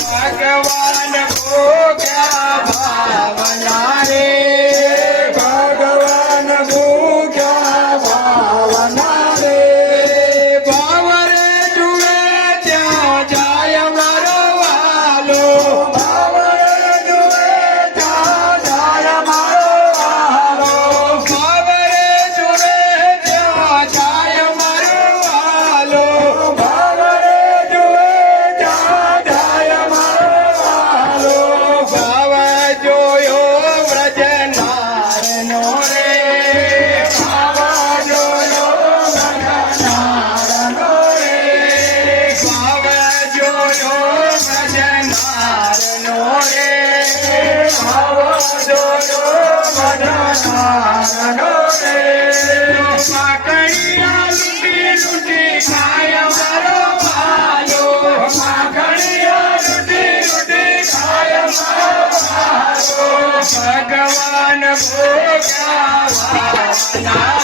ભગવાન ભોગ્યા ભાવના રે ભગવાન ભોગ્યા ભાવના રે ભાવ રે જુએ ત્યાં જાય મારો વાલો ભાવ રે જુએ ત્યાં જાય મારો વાલો ભાવ રે જુએ ત્યાં જાય મારો વાલો ભાવ રે જુએ ત્યાં જાય મારો વાલો ભાવ જોયો વ્રજનારનો રે ભાવ જોયો વ્રજનારનો રે ભાવ જોયો વ્રજનારનો રે ભાવ જોયો વ્રજનારનો રે માખણિયા લૂંટી લૂંટી ખાય મારો વાલો માખણિયા લૂંટી લૂંટી ખાય મારો વાલો ભગવાન ભોગ્યા ભાવના